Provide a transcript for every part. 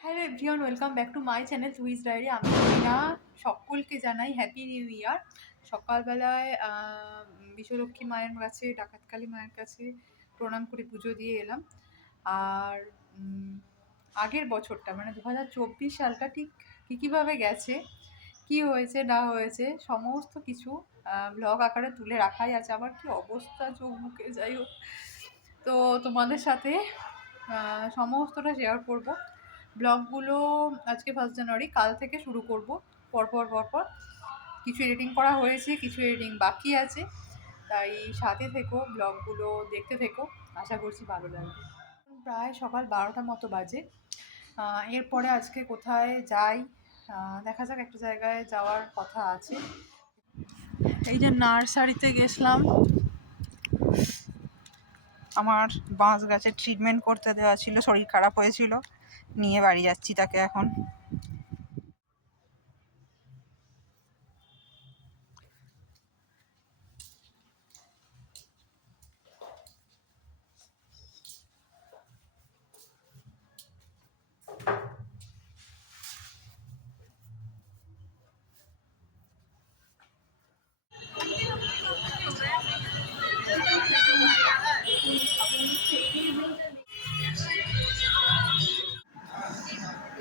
Hello everyone, welcome back to my channel Swiss diary. আমি রিনা, সকলকে জানাই হ্যাপি নিউ ইয়ার। সকালবেলায় বিশ্বলক্ষ্মী মায়ের কাছে, ডাকাতকালী মায়ের কাছে প্রণাম করে পুজো দিয়ে এলাম। আর আগের বছরটা মানে 2024 সালটা ঠিক কীভাবে গেছে, কি হয়েছে না হয়েছে সমস্ত কিছু ব্লগ আকারে তুলে রাখাই আছে। আবার কি অবস্থা চোখ মুখে, যাই হোক। তো তোমাদের সাথে সমস্তটা শেয়ার করব। ব্লগগুলো আজকে 1 জানুয়ারি, কাল থেকে শুরু করব পরপর। কিছু এডিটিং করা হয়েছে, কিছু এডিটিং বাকি আছে, তাই সাথে থেকো, ব্লগগুলো দেখতে থেকো, আশা করছি ভালো লাগবে। প্রায় সকাল 12টা মতো বাজে। এরপরে আজকে কোথায় যাই দেখা যাক, একটা জায়গায় যাওয়ার কথা আছে। এই যে নার্সারিতে গেছিলাম, আমার বাঁশ গাছের ট্রিটমেন্ট করতে দেওয়া ছিল, শরীর খারাপ হয়েছিল, নিয়ে বাড়ি যাচ্ছি তাকে এখন।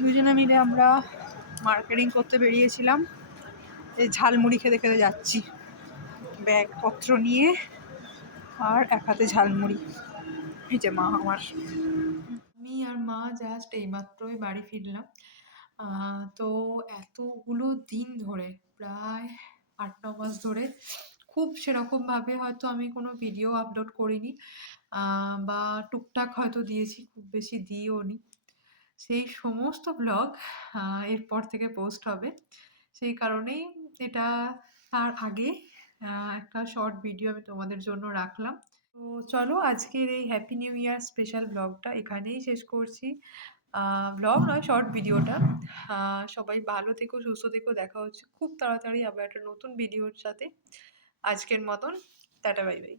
দুজনে মিলে আমরা মার্কেটিং করতে বেরিয়েছিলাম। এই ঝালমুড়ি খেতে খেতে যাচ্ছি, ব্যাগপত্র নিয়ে, আর এক হাতে ঝালমুড়ি। এই যে মা আমার, আমি আর মা জাস্ট এইমাত্রই বাড়ি ফিরলাম। তো এতগুলো দিন ধরে, প্রায় 8-9 মাস ধরে খুব সেরকমভাবে হয়তো আমি কোনো ভিডিও আপলোড করিনি, বা টুকটাক হয়তো দিয়েছি, খুব বেশি দিইও নি। সেই সমস্ত ব্লগ এরপর থেকে পোস্ট হবে। সেই কারণেই এটা তার আগে একটা শর্ট ভিডিও আমি তোমাদের জন্য রাখলাম। তো চলো, আজকের এই হ্যাপি নিউ ইয়ার স্পেশাল ব্লগটা এখানেই শেষ করছি। ব্লগ নয়, শর্ট ভিডিওটা। সবাই ভালো থেকো, সুস্থ থেকো, দেখা হচ্ছে খুব তাড়াতাড়ি আবার একটা নতুন ভিডিওর সাথে। আজকের মতন টাটা, বাই বাই।